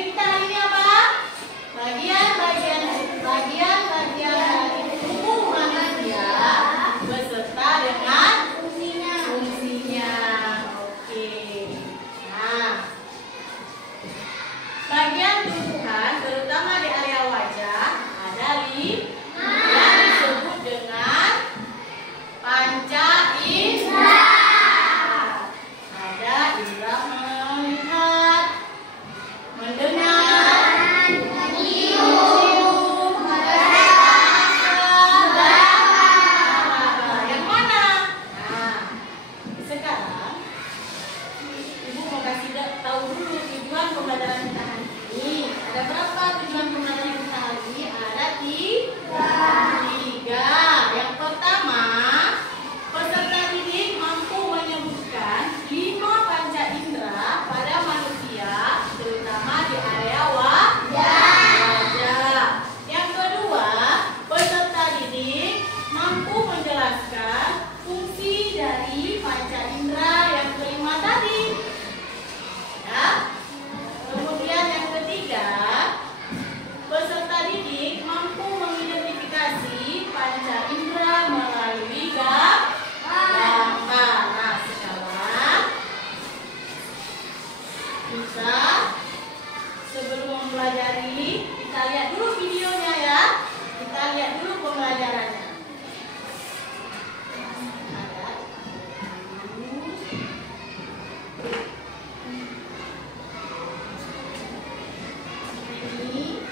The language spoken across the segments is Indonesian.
Materi kita hari ini apa? Bagian-bagian dari tubuh manusia beserta dengan fungsinya. Oke. Nah, bagian tubuhan terutama di area wajah ada 5 yang disebut dengan panca indera. Ada indera melihat, mendengar, mencium, meraba. Yang mana? Nah, sekarang Ibu mau kasih tahu dulu tujuan pembelajaran kita hari ini. Ada berapa tujuan pembelajaran kita hari ini? Ada 3. Yang pertama, peserta didik mampu menyebutkan 5 panca indera pada manusia, terutama di area wajah. Yang kedua, peserta didik mampu menjelaskan fungsi dari panca indera yang kelima tadi. Ya. Kemudian yang ketiga, peserta didik mampu mengidentifikasi panca indera melalui gambar. Nah, sekarang kita sebelum mempelajari, kita lihat dulu videonya ya. Kita lihat dulu pembelajarannya. Ada. Ini.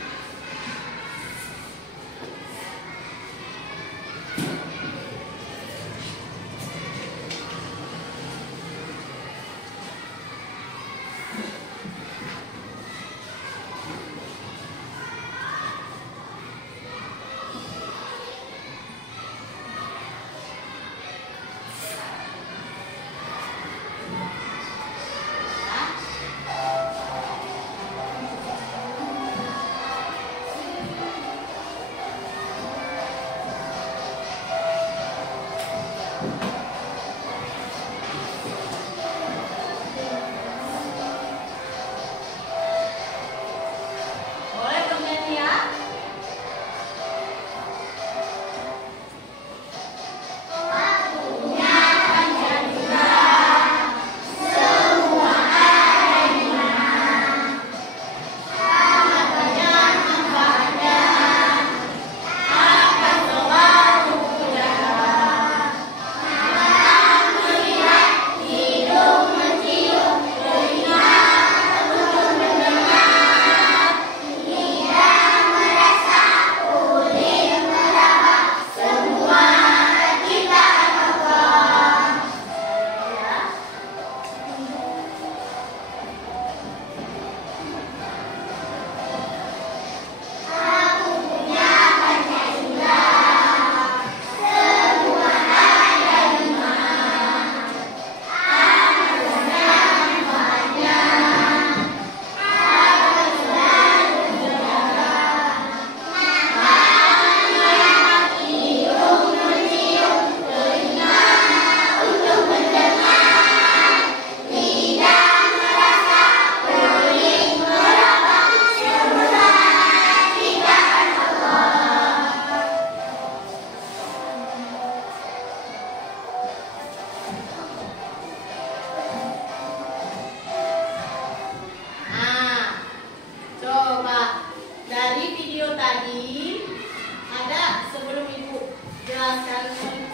Boleh kemudian ya.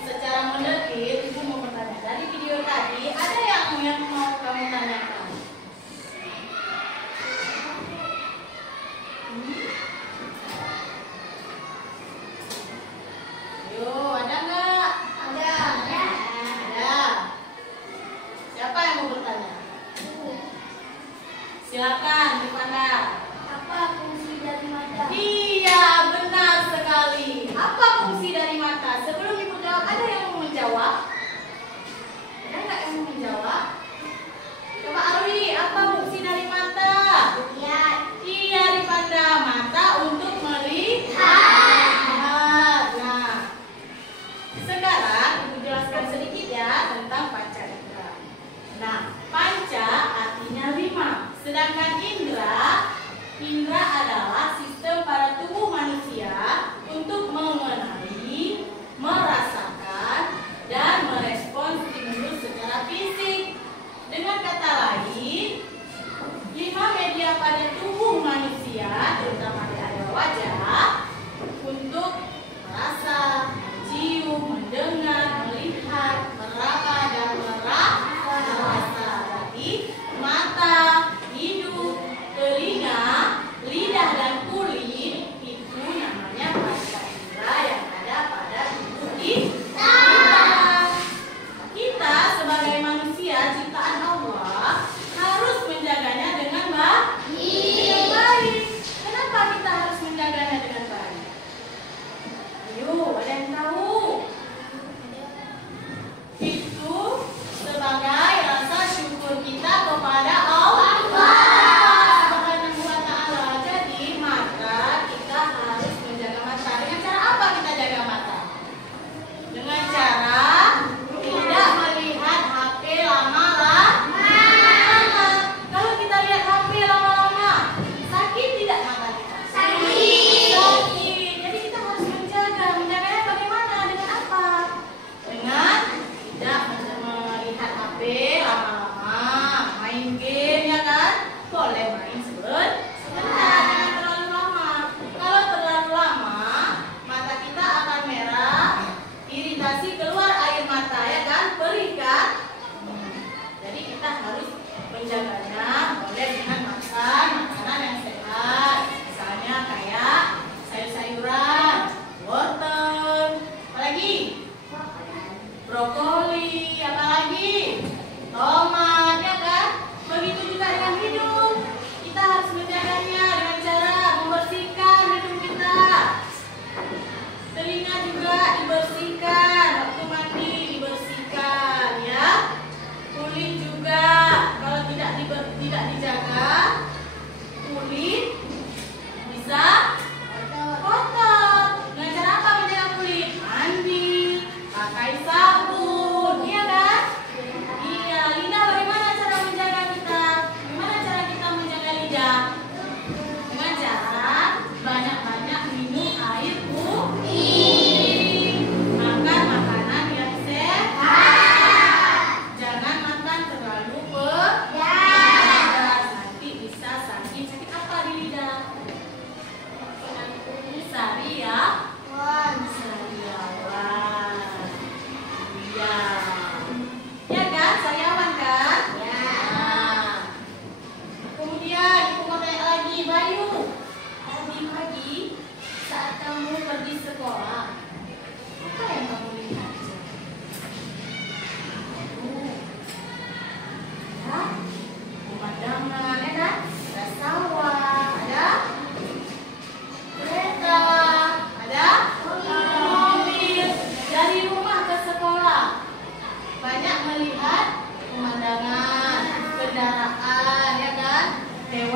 Secara mendetail, Ibu mau bertanya. Dari video tadi, ada yang mau kamu tanyakan? Ayo, ada nggak? Ada. Siapa yang mau bertanya? Silakan, Rifanda. Apa fungsi dari mata? Iya, benar sekali. Apa fungsi dari mata? Sebelum Ibu jawab, ada yang mau menjawab? Ada nggak yang mau menjawab? Coba Arwi, apa fungsi dari mata? Lihat. Iya, Rifanda. Mata untuk melihat. Nah, sekarang Ibu jelaskan sedikit ya tentang panca indera. Nah, panca artinya 5, sedangkan indera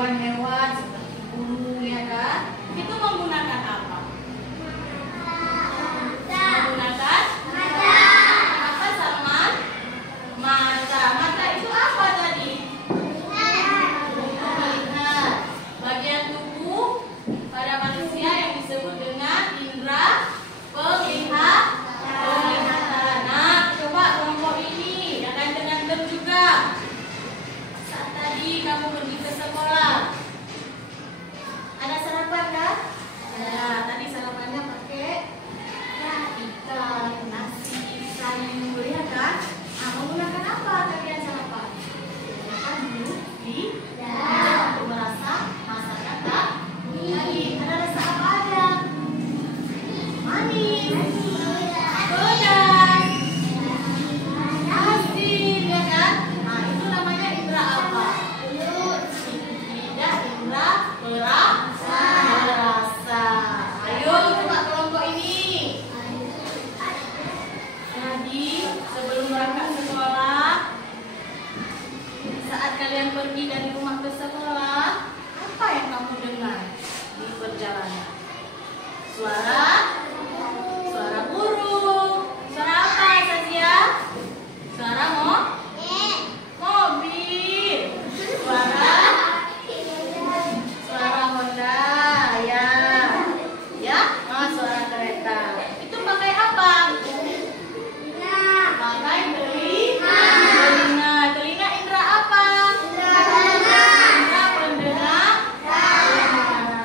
hewan-hewan seperti burung, ya kan? Itu menggunakan apa? Menggunakan apa, Salman? Mata. Mata itu apa tadi? Untuk melihat. Bagian tubuh pada manusia yang disebut dengan indera penglihatan. Nah, coba kelompok ini yang ganteng-ganteng juga. Saat tadi kamu pergi ke sekolah, ada sarapan kan? Ada. Tadi sarapannya pakai ikan, nasi, sayur, ya kan? Nah, menggunakan apa kalian sarapan? Menggunakan di untuk merasa masakan tadi. Ada rasa apa aja? Manis, pedas, asin, ya kan? Nah, itu namanya indera apa? Lidah, indera perasa. Ayo coba kelompok ini. Jadi sebelum berangkat sekolah, saat kalian pergi dari rumah ke sekolah, apa yang kamu dengar di perjalanan? Suara burung. Suara apa, Sazia? Suara mobil. Suara Honda, ya. Suara kereta. Itu pakai apa? Pakai telinga. Telinga indera apa? Indera pendengar.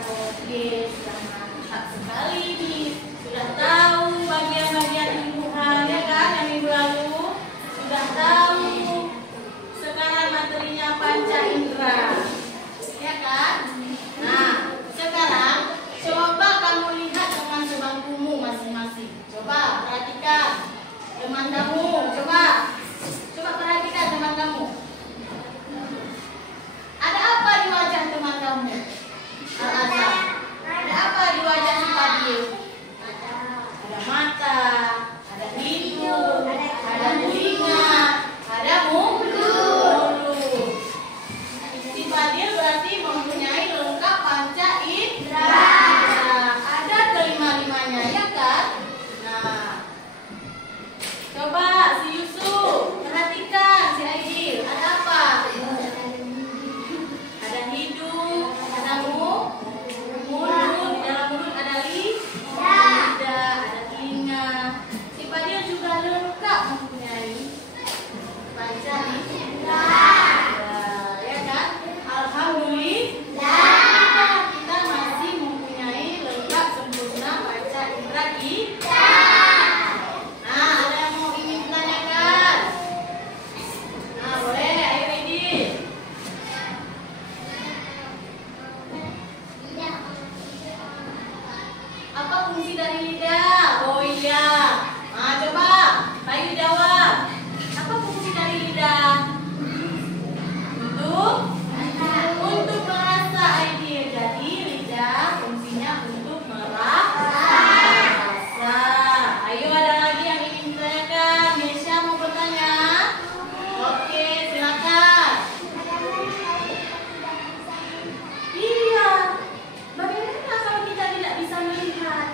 Oke, sangat sekali nih. Sudah tahu bagian-bagian tumbuhan, ya kan, yang minggu lalu? Sudah tahu. Sekarang materinya panca indera, ya kan? Nah, sekarang coba kamu lihat teman sebangkumu masing-masing. Coba perhatikan teman kamu. Coba perhatikan teman kamu. Ada apa di wajah teman kamu? Al-Azhar. Ada apa di wajah si Fadil? Ada mata, ada hidung, ada telinga, ada mulut. Si Fadil berarti mempunyai lengkap panca indera. Ada kelima-limanya, ya kan? Nah, coba si Yusuf perhatikan si Aidil. Ada apa? Ada hidung, ada mulut. Di dalam mulut ada lidah, ada telinga. Si Fadil juga lengkap mempunyai panca indera. Ya kan? Alhamdulillah, kita masih mempunyai lengkap sempurna panca indera kita. Nah, ada yang mau ingin menanyakan? Nah, boleh, ayo Aidil. Apa fungsi dari lidah? Oh iya. Nah, coba Bayu jawab. Apa fungsi dari lidah? Untuk merasa, Aidil. Jadi lidah fungsinya untuk merasa. Ayo, ada lagi yang ingin ditanyakan? Mesya mau bertanya? Oke, silakan. Iya. Bagaimana kalau kita tidak bisa melihat?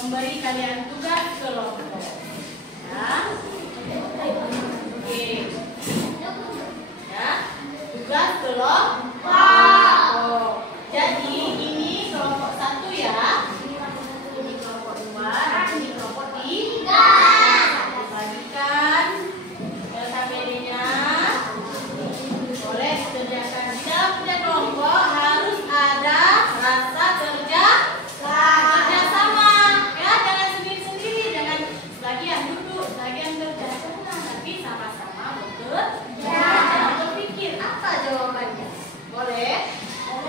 memberi kalian tugas kelompok. Ya. Oke. Ya. Tugas kelompok. Jadi ini kelompok 1 ya. Ini kelompok 2, ini kelompok 3. Dibagikan LKPD-nya. Boleh dikerjakan. Di dalam kerja kelompok harus ada rasa kerjasama. Ya, jangan sendiri-sendiri, jangan sebagian duduk, sebagian kerja. Tapi sama-sama bekerja. Berpikir apa jawabannya. Boleh?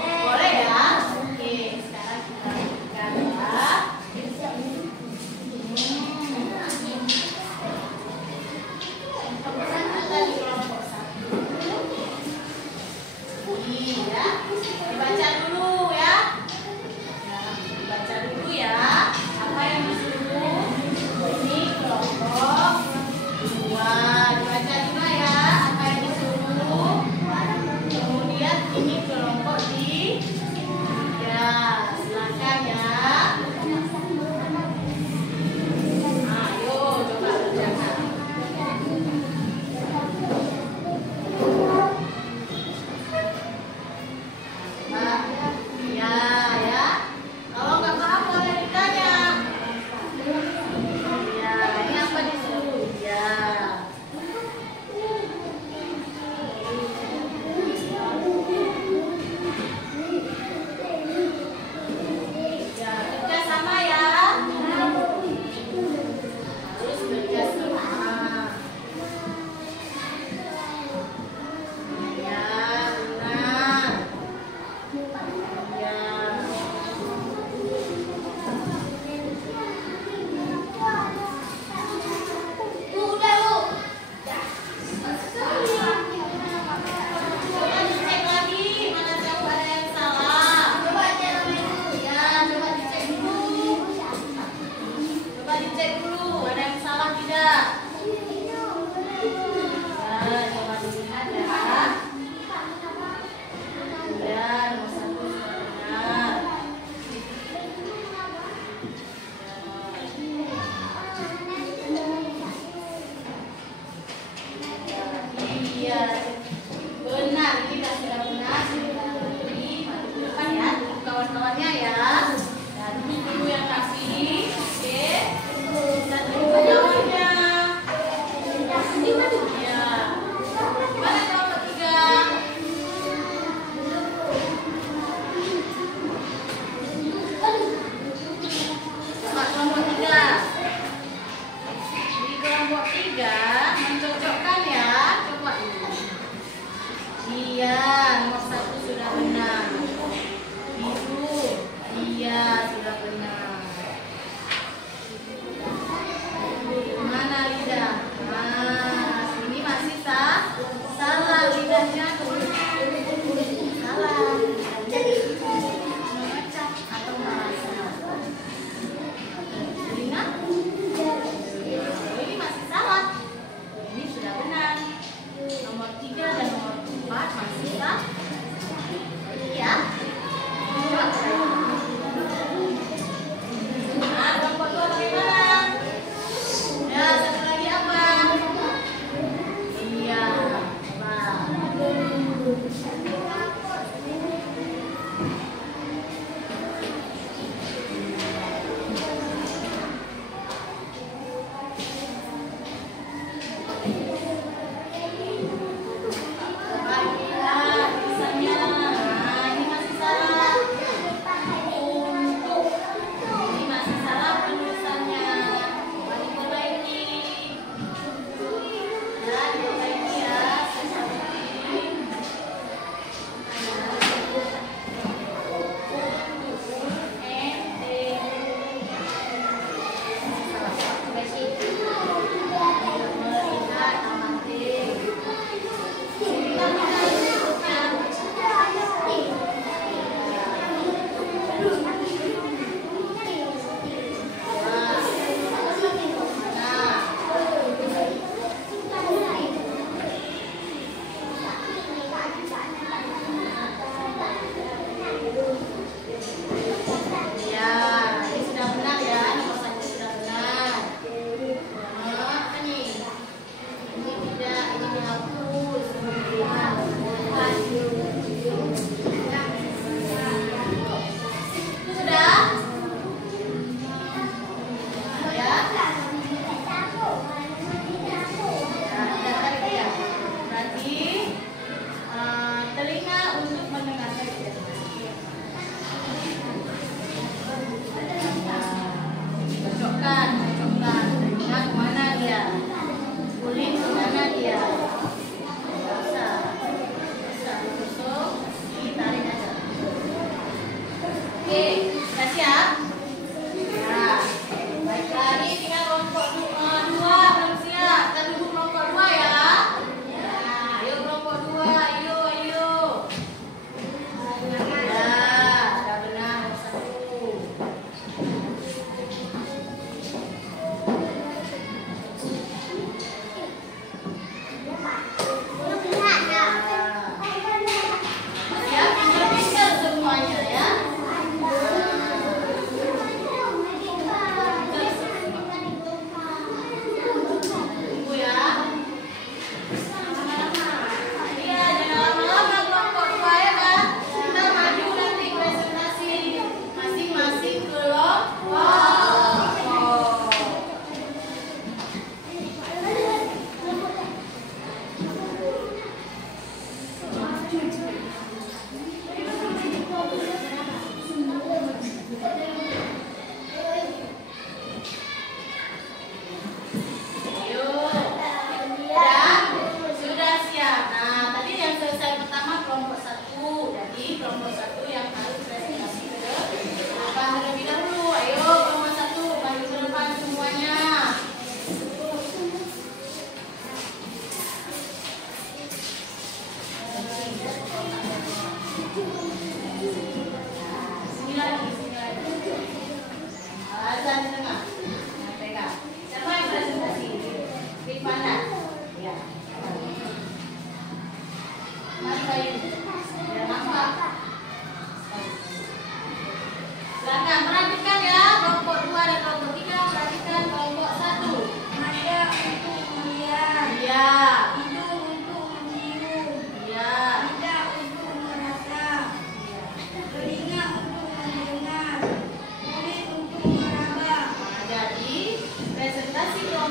Boleh ya? Oke, sekarang kita lakukan ya. Tadi kelompok 1. Ini ya. Dibaca dulu ya. Dibaca dulu ya. Apa yang disuruh? Ini kelompok 2. Dibaca juga ya. Apa yang disuruh? Kemudian ini kelompok 3. Silakan ya. Ayo coba kerjakan. Ya. Kalau nggak paham boleh ditanya. Ya, ini apa disuruh? Ya. Ya, kerja sama ya. Harus kerja sama. Ya, benar. Ya. Coba dicek lagi, mana tahu ada yang salah. Ya, coba dicek dulu. Coba dicek dulu, ada yang salah tidak? Ya, coba dilihat ya. Ya, nomor 1 sudah benar. Iya, benar. Ini sudah benar. Ini maju ke depan ya, duduk kawan-kawannya ya. Dan duduk dulu yang rapi. Oke. Dan duduk kawannya. Iya. Mana kelompok 3? Coba kelompok 3. Di kelompok 3 mencocokkan ya. Coba ini. Iya, nomor 1 sudah benar. Itu. Iya, sudah benar. Mana lidah? Nah, sini masih salah lidahnya. Salah. Jadi memecah atau merasa. Telinga? Ini masih salah. Ini sudah benar. Nomor 3 dan nomor 4 masih salah. Iya. Nah, kelompok 2 bagaimana?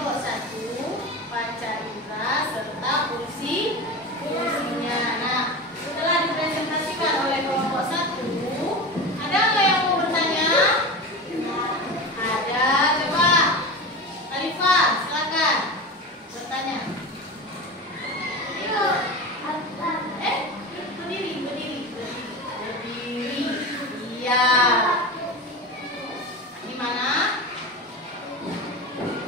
kelompok 1, panca indera serta fungsinya. Nah, setelah dipresentasikan oleh kelompok 1, ada nggak yang mau bertanya? Ada, coba. Alifah, silakan bertanya. Yuk. Berdiri. Iya. Gimana?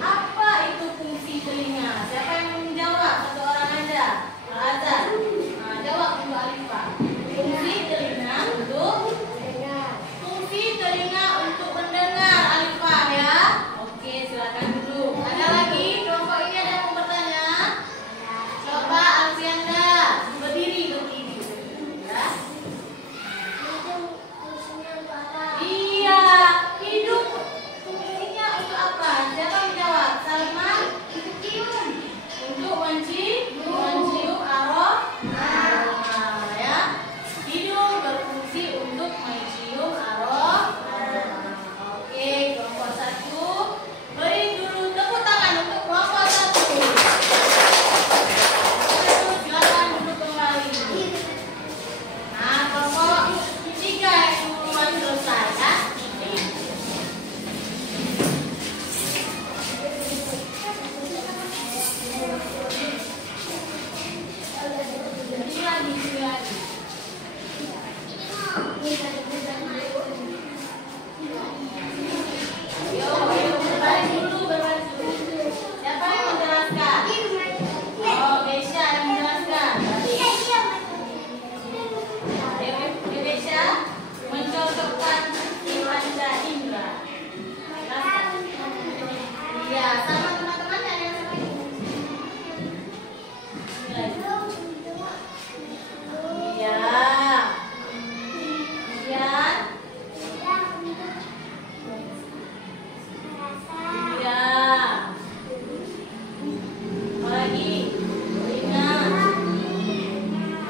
Apa itu fungsi telinga? Siapa yang mau menjawab? Satu orang aja. Azan. Nah, jawab untuk Alifah. Fungsi telinga untuk mendengar, Alifah ya. Oke, silakan duduk. Ada lagi? Kelompok ini ada yang mau bertanya? Coba Alfianda berdiri ya. Iya, hidung fungsinya untuk apa? Siapa menjawab? Salman? Untuk mencium aroma ya. Hidung berfungsi untuk mencium aroma. Oke, kelompok 1. Beri dulu tepuk tangan untuk kelompok 1. Silakan duduk kembali. Nah, kelompok 3 yang duluan selesai ya. Sini lagi. Ayo, berbaris dulu. Siapa yang menjelaskan? Oh, Desya yang menjelaskan. Desya mencocokkan panca indera. Iya, sama teman-teman ada yang sama ini. Iya. Kemudian iya. Apa lagi?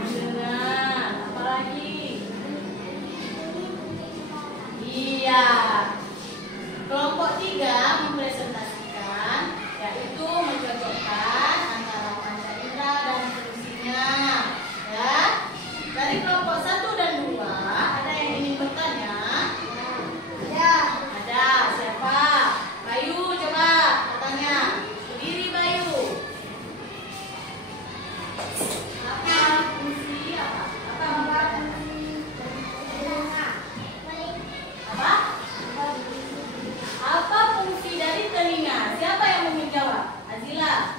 Mendengar. Apa lagi? Iya. Kelompok 3 mempresentasikan, yaitu mencocokkan antara panca indera dan fungsinya. Ya. Dari kelompok 1 dan 2, ada yang ingin bertanya? Ada. Siapa? Bayu, coba bertanya. Berdiri, Bayu. Apa fungsi apa? Apa fungsi dari telinga? Siapa yang mau menjawab? Azila.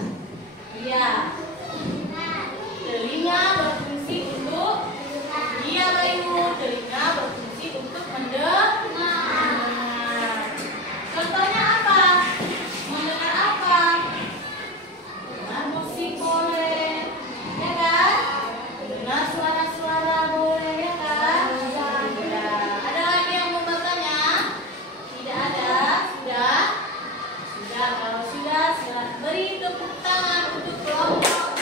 Iya. Telinga berfungsi untuk telinga berfungsi untuk mendengar. Contohnya apa? Mendengar apa? Dengar musik boleh, ya kan? Dengar suara-suara boleh, ya kan? Ya. Ada lagi yang mau bertanya? Tidak ada? Sudah? Kalau sudah, silakan beri tepuk tangan untuk kelompok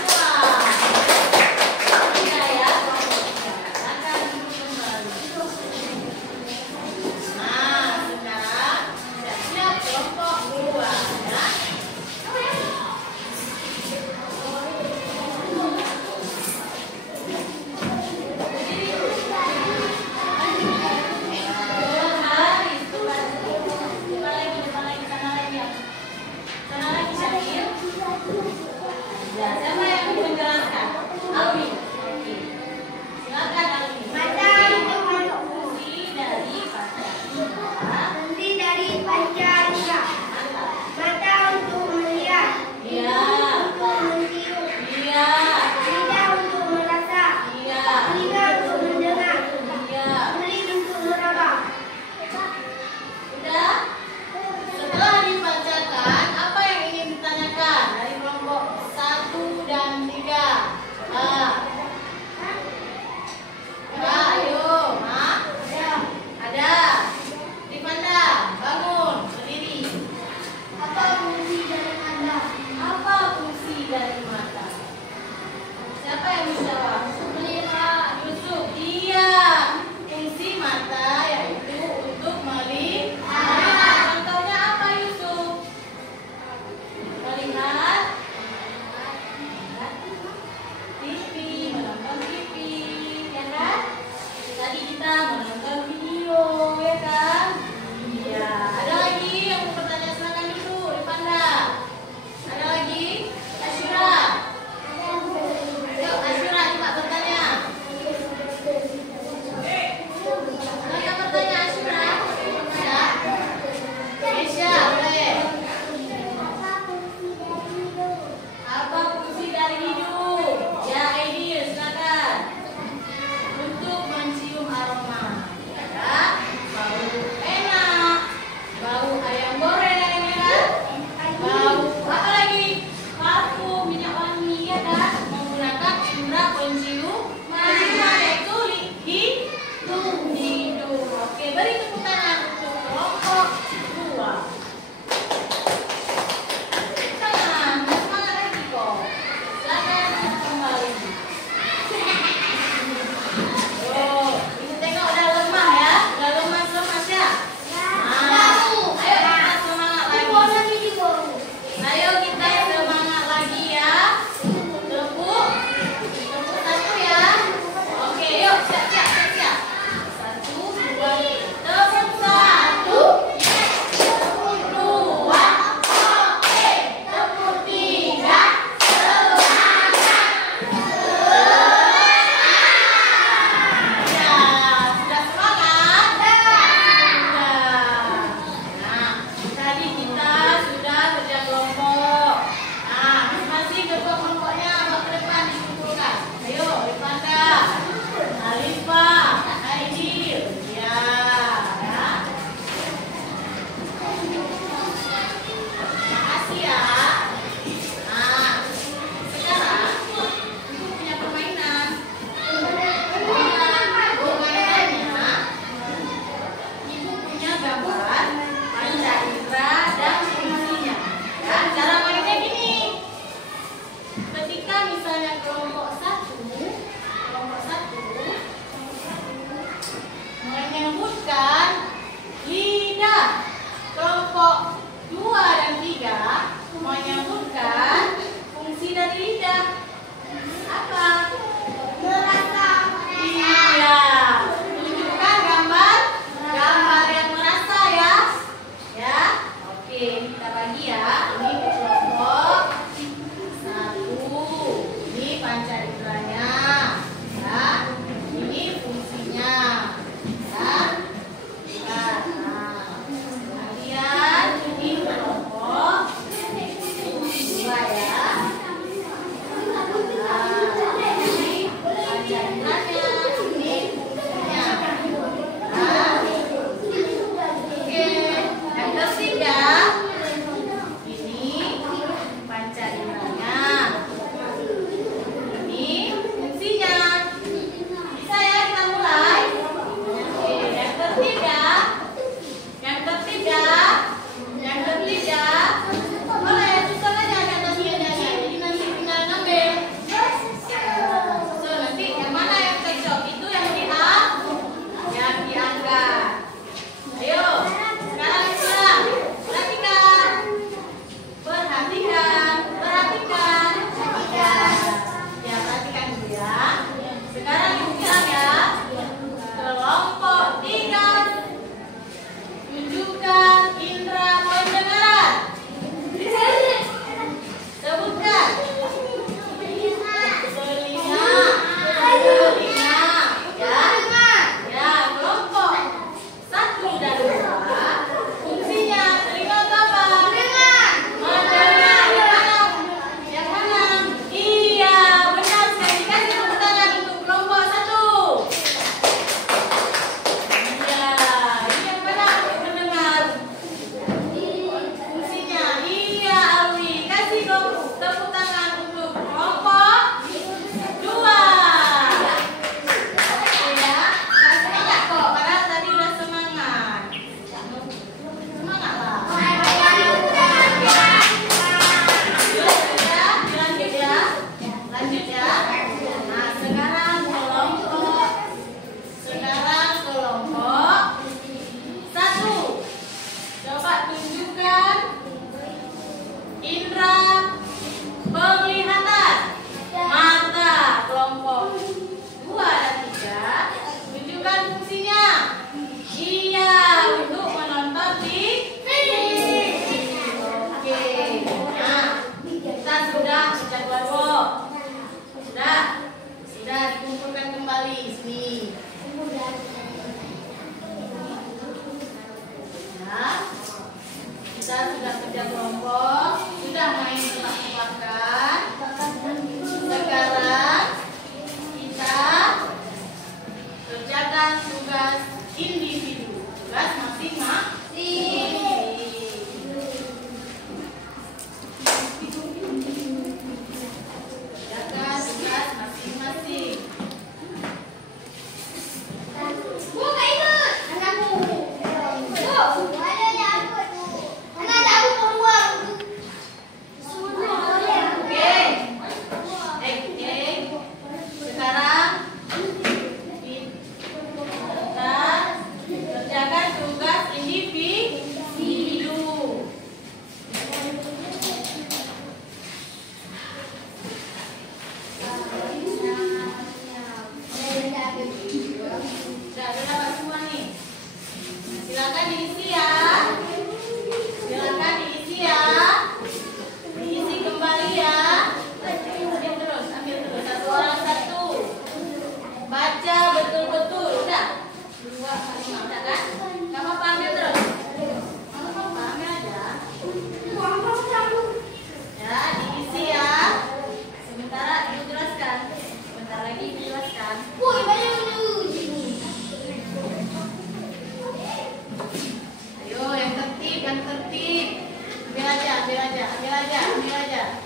ambil aja.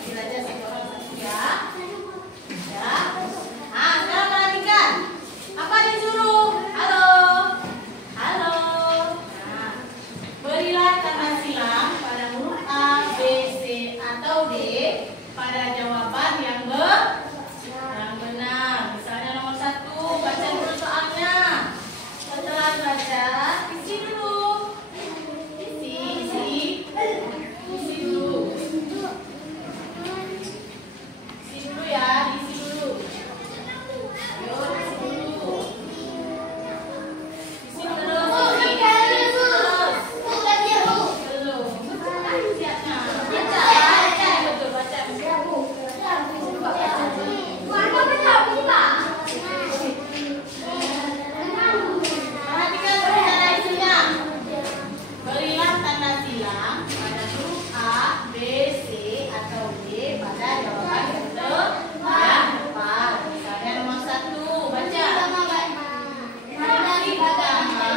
Ambil aja satu orang satu ya. Ya. Nah, sekarang perhatikan. Apa disuruh? Halo. Halo. Nah, berilah tanda silang pada huruf A, B, C, atau D pada jawaban yang benar. Misalnya nomor 1, baca dulu soalnya. Setelah baca, isi dulu. Isi dulu. Isi dulu ya, isi dulu. Ayo, isi dulu. Isi terus. Belum. Siapnya. Baca. Betul, baca. Perhatikan cara isinya. Berilah tanda silang pada huruf A, B, C, atau D pada jawaban yang tepat. Misalnya nomor 1, baca. Mari pertama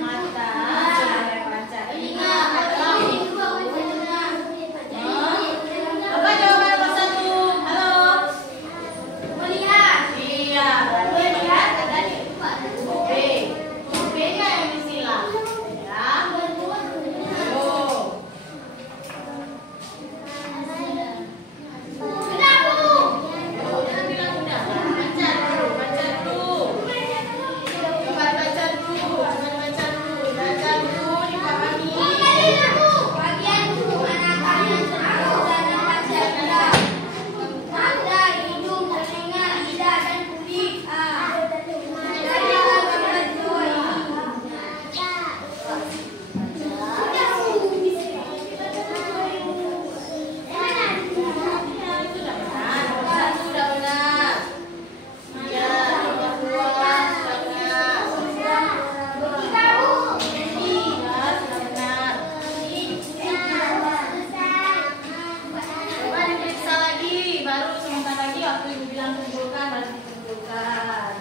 mata baca. Ingat atau apa jawaban nomor 1? Halo. Melihat. Iya, berarti melihat ada di huruf B. Huruf B-nya yang disilang. Ya. Ayo. Jangan bilang udah. Baca dulu. Coba baca dulu. Baca dulu, dipahami. Bagian mata, hidung, telinga, lidah, dan kulit. Sudah benar. Nomor 1 sudah benar. Ya, nomor 2 sudah benar. 3 sudah benar. Coba diperiksa lagi, baru sebentar lagi waktu ibu bilang kumpulkan, baru dikumpulkan.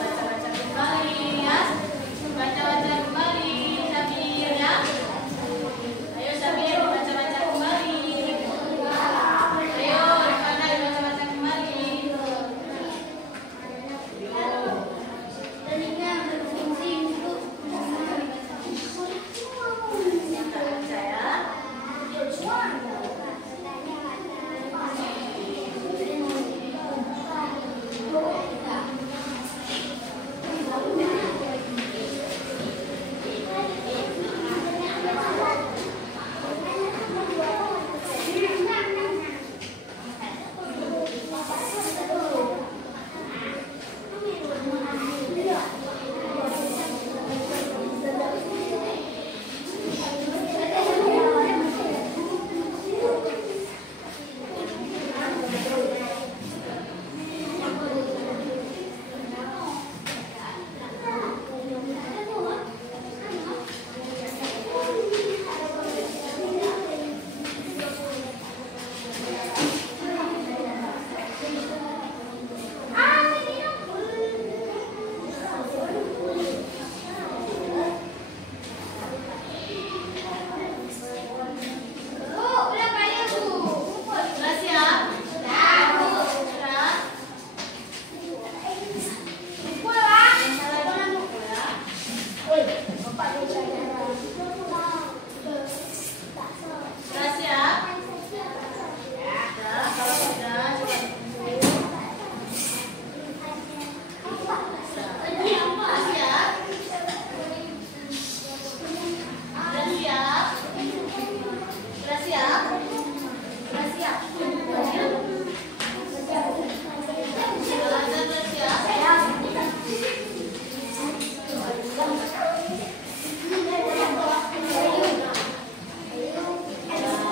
Baca-baca kembali ya. Baca-baca kembali, Syamir ya. Ayo Syamir, baca-baca kembali. Ayo, Rifana baca-baca kembali. Ayo. Telinga berfungsi untuk Kita baca ya. Sudah siap? Sudah? Sudah siap? Sudah, kalau sudah coba tunggu. Sudah siap? Sudah siap? Sudah siap? Sudah siap? Sudah siap?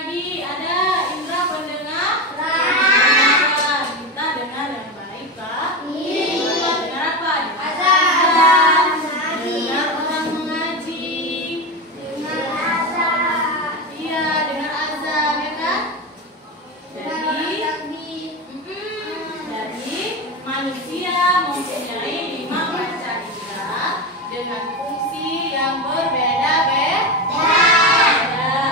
lagi. Ada indra pendengar. Kita dengar yang baik, Pak. Kita dengar apa? Dengar orang mengaji. Iya, dengar azan, ya kan? Jadi manusia mempunyai 5 panca indera dengan fungsi yang berbeda-beda.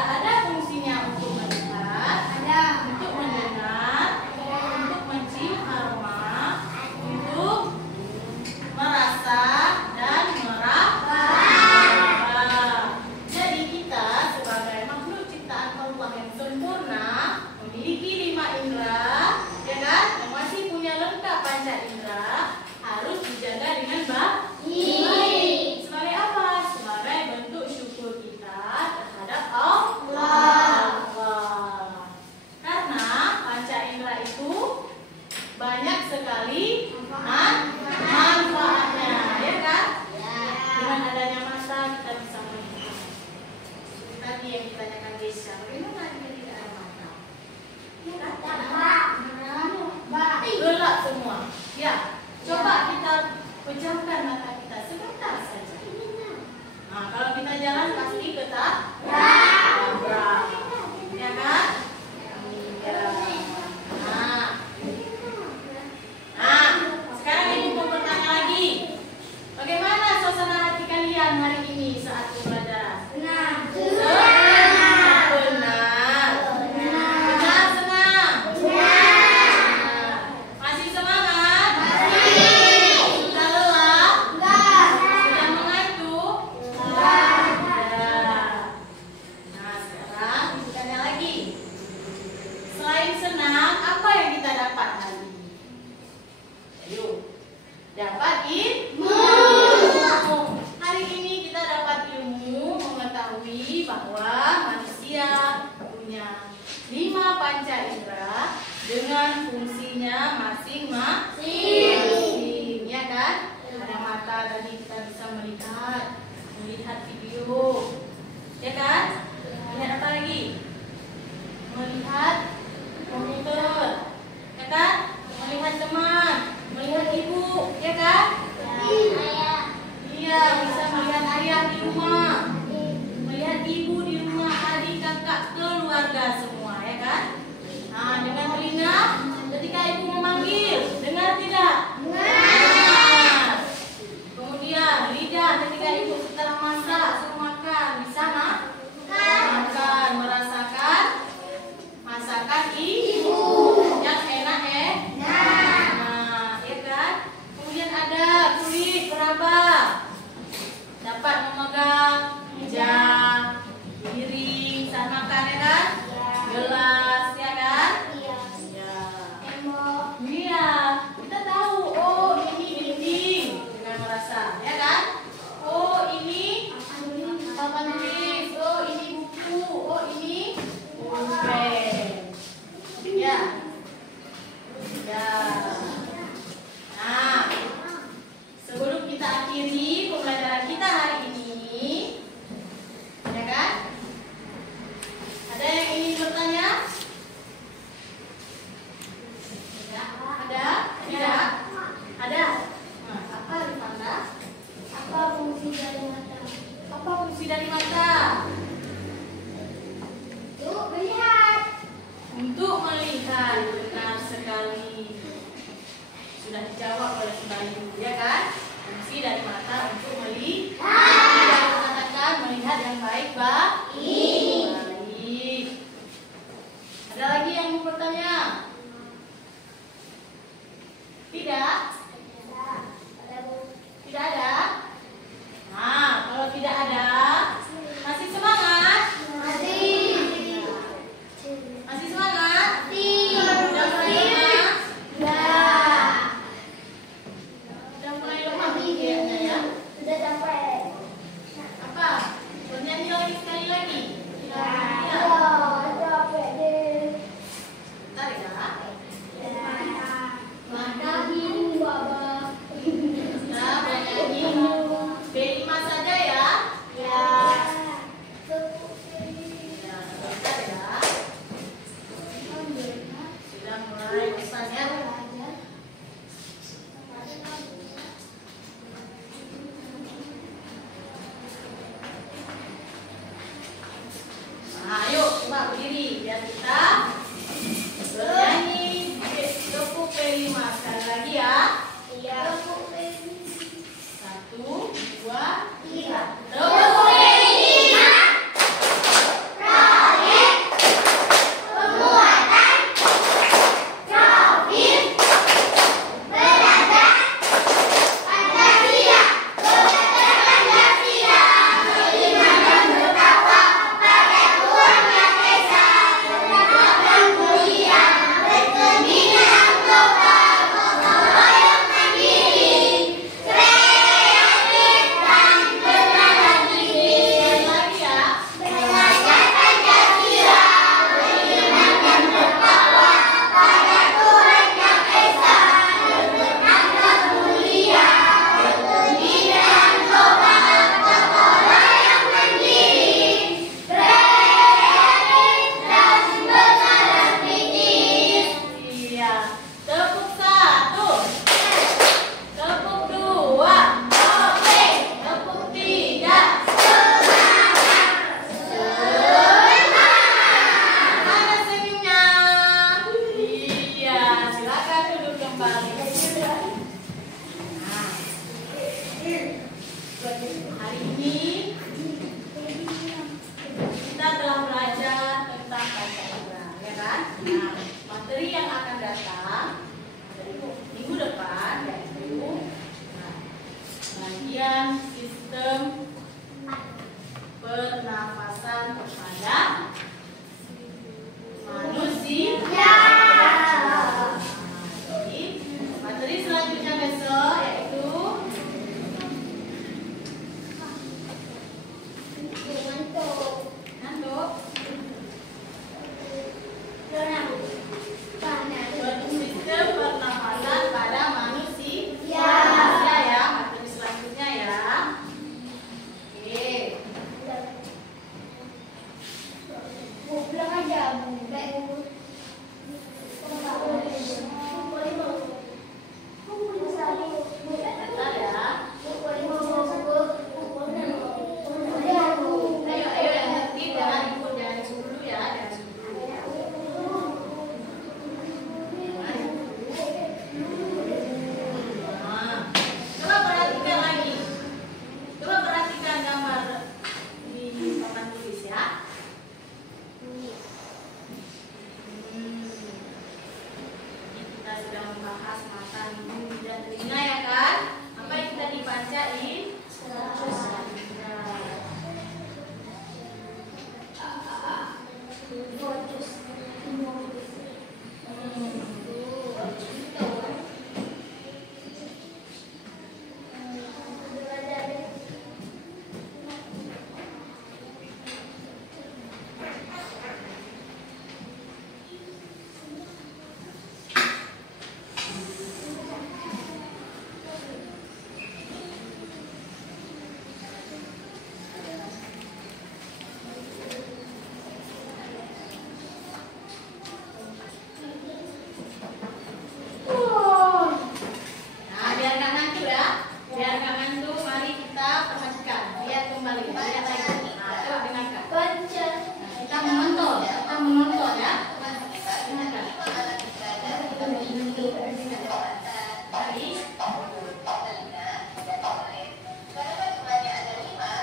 Ada fungsinya untuk melihat, untuk mendengar, untuk mencium aroma, untuk merasa dan meraba. Jadi kita sebagai makhluk ciptaan Allah yang sempurna memiliki 5 indera, ya kan? Yang masih punya lengkap panca indera harus dijaga dengan baik. Sebagai apa? Sebagai bentuk syukur kita terhadap Allah. Karena panca indera itu banyak sekali manfaatnya, ya kan? Dengan adanya mata kita bisa melihat. Tadi yang ditanyakan Desya, bagaimana jika tidak ada mata? Ya kan? Gelap semua. Ya, coba kita pejamkan mata kita sebentar saja. Nah, kalau kita jalan pasti ketabrak. Ya kan? Nah, sekarang ibu mau bertanya lagi. Bagaimana suasana hati kalian hari ini saat pembelajaran? Benar, senang. Masih semangat? Sudah lelah? Sudah mengantuk? Nah, sekarang ibu tanya lagi. Selain senang, apa yang kita dapat hari ini? Ayo, dapat ilmu. Hari ini kita dapat ilmu mengetahui bahwa manusia punya 5 panca indera dengan fungsinya masing-masing, ya kan? Ada mata tadi kita bisa melihat video, ya kan? Lihat apa lagi? Melihat komputer, ya kan? Melihat teman, melihat ibu, ya kan? Iya, bisa melihat ayah di rumah, melihat ibu di rumah, adik, kakak, keluarga semua, ya kan? Nah, dengan telinga, ketika ibu memanggil, dengar tidak? Dengar. Kemudian lidah, ketika ibu setelah masak, suruh makan, bisa makan, merasakan masakan ibu yang enak, nah, ya kan? Kemudian ada kulit peraba, dapat memegang meja, piring, saat makan, ya kan? Gelas, ya kan? Iya, kita tahu. Oh, ini dinding dengan merasa, ya kan? Oh, ini papan tulis. Oh, ini buku. Oh, ini pulpen. Ya. Nah, sebelum kita akhiri pembelajaran kita hari ini, ya kan? Ada yang ingin bertanya? Ada? Tidak? Ada? Nah, apa Rifanda? Apa fungsi dari mata? Apa fungsi dari mata? Untuk melihat. Untuk melihat. Benar sekali. Sudah dijawab oleh Bayu, ya kan? Fungsi dari mata untuk melihat. Yang mengatakan melihat yang baik, baik. Ada lagi yang mau bertanya? Tidak? Tidak ada? Nah, kalau tidak ada, masih semangat? Masih semangat? Sudah mulai lemah? Sudah mulai lemah kayaknya, ya? Sudah sampai. Apa? Bernyanyi lagi sekali lagi? Capek deh. Bentar ya. Nah, materi yang akan datang minggu depan yaitu bagian sistem pernafasan pada manusia. Jadi, materi selanjutnya besok yaitu ngantuk. Sistem pernafasan pada manusia. Manusia ya, materi selanjutnya ya. Oke. Pulang aja, Bentar ya. Ayo yang tertib, jangan ikut dulu ya. Nah, coba perhatikan lagi. Coba perhatikan gambar di papan tulis ya. Kita sedang membahas mata, hidung, dan telinga ya kan? Apa yang kita dibacain? Nah, biar nggak ngantuk ya. Biar nggak ngantuk, mari kita perhatikan. Lihat kembali, lihat lagi. Nah, coba dengarkan. Nah, kita menonton ya. Dengarkan. Baik.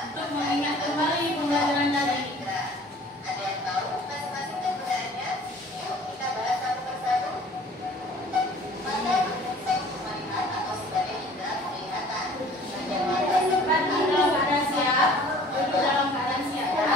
Untuk mengingat kembali pembelajaran tadi. Dalam keadaan siap, duduk dalam keadaan siap ya.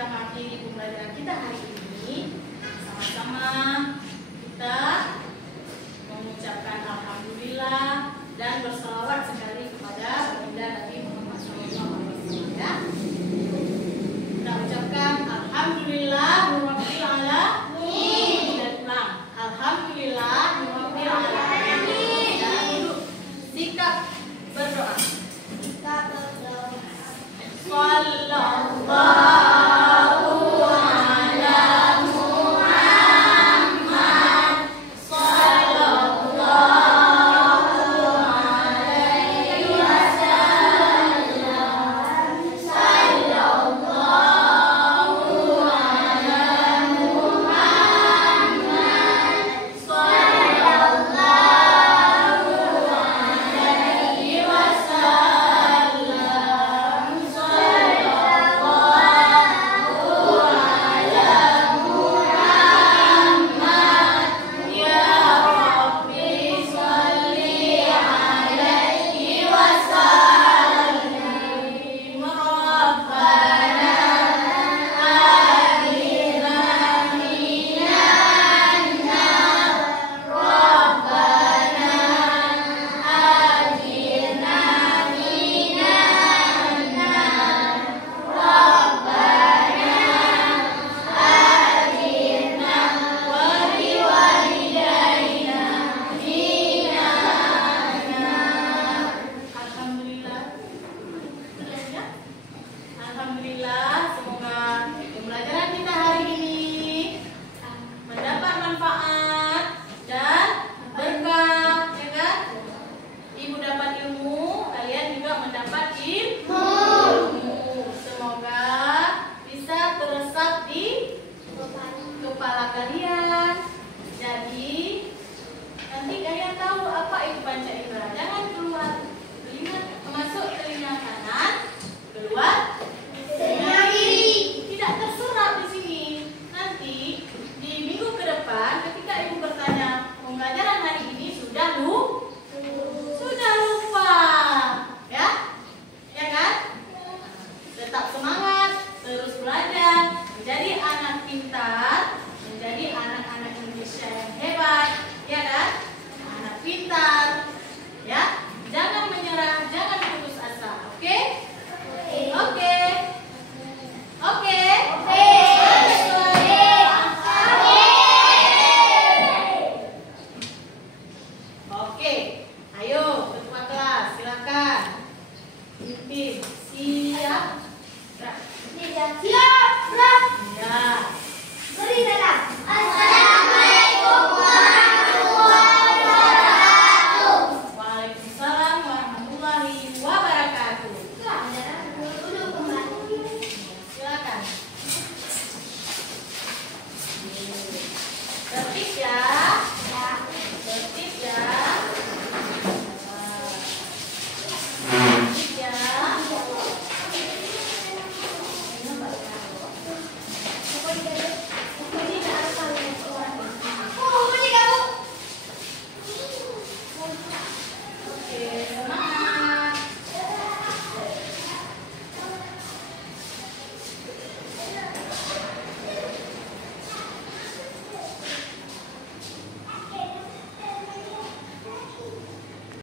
kita mengakhiri pembelajaran kita hari ini, sama-sama kita mengucapkan alhamdulillah dan bersalawat sekali kepada baginda Nabi Muhammad SAW. Ya. Kita ucapkan alhamdulillah rabbil alamin. Dan ulang, alhamdulillah rabbil alamin. Dan duduk, sikap berdoa. Kita berdoa. Sallallahu